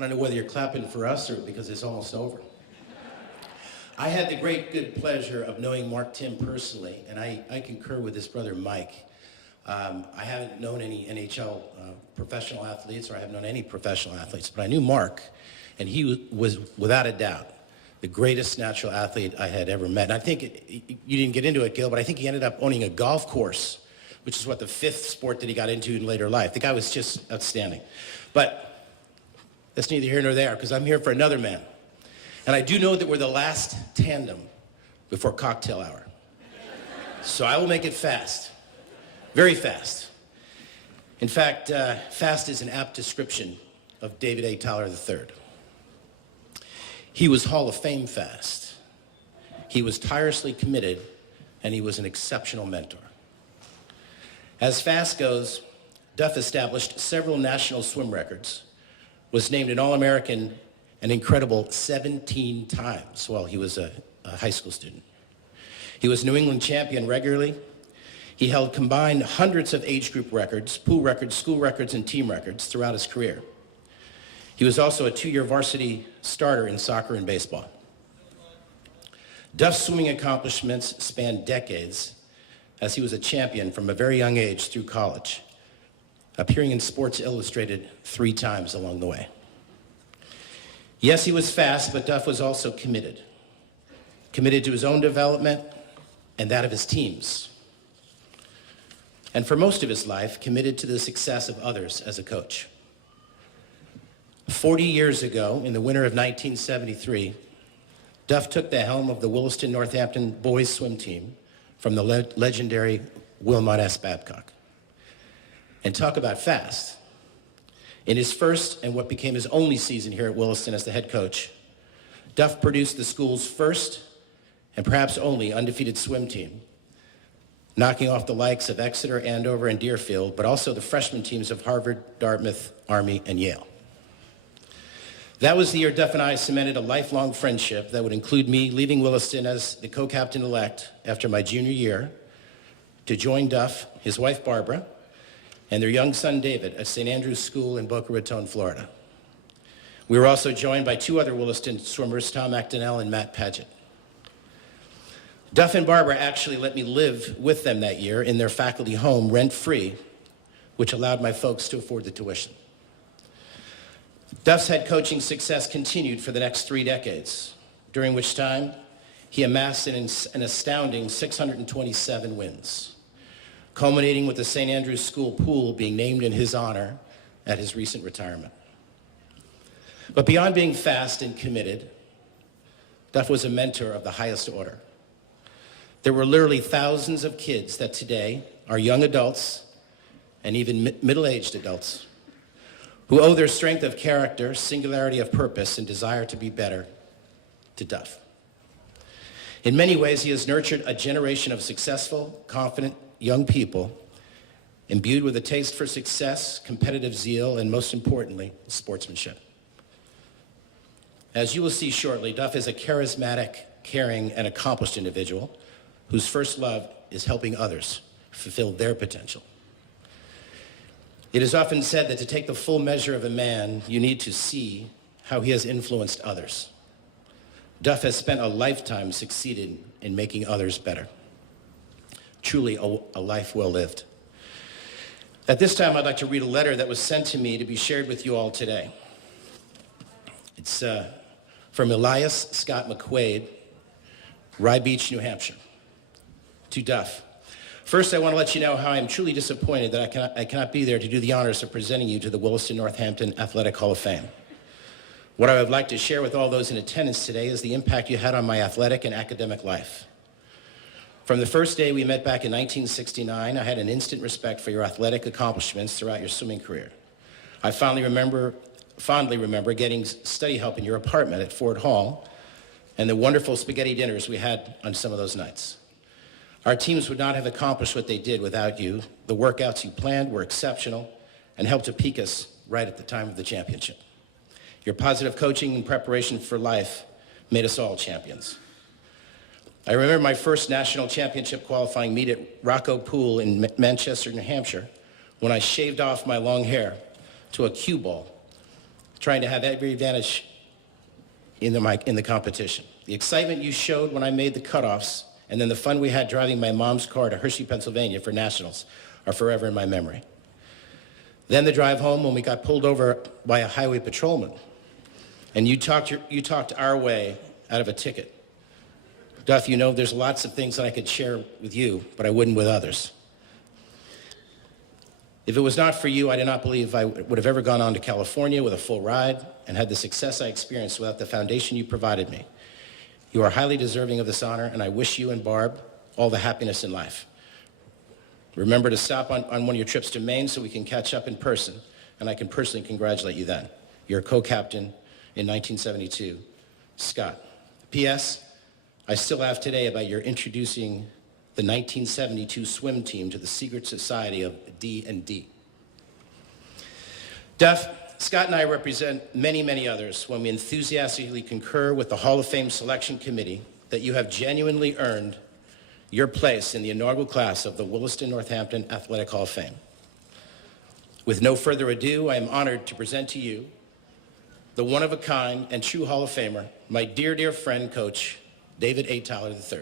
I don't know whether you're clapping for us or because it's almost over. I had the great good pleasure of knowing Mark Tim personally, and I concur with his brother Mike. I haven't known any NHL professional athletes, or I haven't known any professional athletes, but I knew Mark, and he was, without a doubt, the greatest natural athlete I had ever met. And I think, you didn't get into it, Gil, but I think he ended up owning a golf course, which is what the fifth sport that he got into in later life. The guy was just outstanding. But that's neither here nor there, because I'm here for another man. And I do know that we're the last tandem before cocktail hour. So I will make it fast, very fast. In fact, fast is an apt description of David A. Tyler III. He was Hall of Fame fast. He was tirelessly committed, and he was an exceptional mentor. As fast goes, Duff established several national swim records, was named an All-American an incredible 17 times while he was a high school student. He was New England champion regularly. He held combined hundreds of age group records, pool records, school records, and team records throughout his career. He was also a 2-year varsity starter in soccer and baseball. Duff's swimming accomplishments spanned decades, as he was a champion from a very young age through college, appearing in Sports Illustrated 3 times along the way. Yes, he was fast, but Duff was also committed. Committed to his own development and that of his teams. And for most of his life, committed to the success of others as a coach. 40 years ago, in the winter of 1973, Duff took the helm of the Williston, Northampton boys swim team from the legendary Wilmot S. Babcock. And talk about fast. In his first and what became his only season here at Williston as the head coach, Duff produced the school's first and perhaps only undefeated swim team, knocking off the likes of Exeter, Andover, and Deerfield, but also the freshman teams of Harvard, Dartmouth, Army, and Yale. That was the year Duff and I cemented a lifelong friendship that would include me leaving Williston as the co-captain-elect after my junior year to join Duff, his wife Barbara, and their young son David at St. Andrew's School in Boca Raton, Florida. We were also joined by 2 other Williston swimmers, Tom McDonnell and Matt Paget. Duff and Barbara actually let me live with them that year in their faculty home, rent-free, which allowed my folks to afford the tuition. Duff's head coaching success continued for the next 3 decades, during which time he amassed an astounding 627 wins, culminating with the St. Andrew's School pool being named in his honor at his recent retirement. But beyond being fast and committed, Duff was a mentor of the highest order. There were literally thousands of kids that today are young adults and even middle-aged adults who owe their strength of character, singularity of purpose, and desire to be better to Duff. In many ways, he has nurtured a generation of successful, confident young people imbued with a taste for success, competitive zeal, and most importantly, sportsmanship. As you will see shortly, Duff is a charismatic, caring, and accomplished individual whose first love is helping others fulfill their potential. It is often said that to take the full measure of a man, you need to see how he has influenced others. Duff has spent a lifetime succeeding in making others better. Truly a life well lived. At this time, I'd like to read a letter that was sent to me to be shared with you all today. It's from Elias Scott McQuaid, Rye Beach, New Hampshire, to Duff. First, I want to let you know how I'm truly disappointed that I cannot be there to do the honors of presenting you to the Williston Northampton Athletic Hall of Fame. What I would like to share with all those in attendance today is the impact you had on my athletic and academic life. From the first day we met back in 1969, I had an instant respect for your athletic accomplishments throughout your swimming career. I fondly remember getting study help in your apartment at Ford Hall and the wonderful spaghetti dinners we had on some of those nights. Our teams would not have accomplished what they did without you. The workouts you planned were exceptional and helped to peak us right at the time of the championship. Your positive coaching and preparation for life made us all champions. I remember my first national championship qualifying meet at Rocco Pool in Manchester, New Hampshire, when I shaved off my long hair to a cue ball trying to have every advantage in the competition. The excitement you showed when I made the cutoffs, and then the fun we had driving my mom's car to Hershey, Pennsylvania for nationals are forever in my memory. Then the drive home when we got pulled over by a highway patrolman, and you talked our way out of a ticket. Duff, you know, there's lots of things that I could share with you, but I wouldn't with others. If it was not for you, I do not believe I would have ever gone on to California with a full ride and had the success I experienced without the foundation you provided me. You are highly deserving of this honor, and I wish you and Barb all the happiness in life. Remember to stop on one of your trips to Maine so we can catch up in person, and I can personally congratulate you then. Your co-captain in 1972, Scott. P.S. I still laugh today about your introducing the 1972 swim team to the secret society of D&D. Duff, Scott and I represent many, many others when we enthusiastically concur with the Hall of Fame Selection Committee that you have genuinely earned your place in the inaugural class of the Williston, Northampton Athletic Hall of Fame. With no further ado, I am honored to present to you the one-of-a-kind and true Hall of Famer, my dear, dear friend, Coach David A. Tyler III.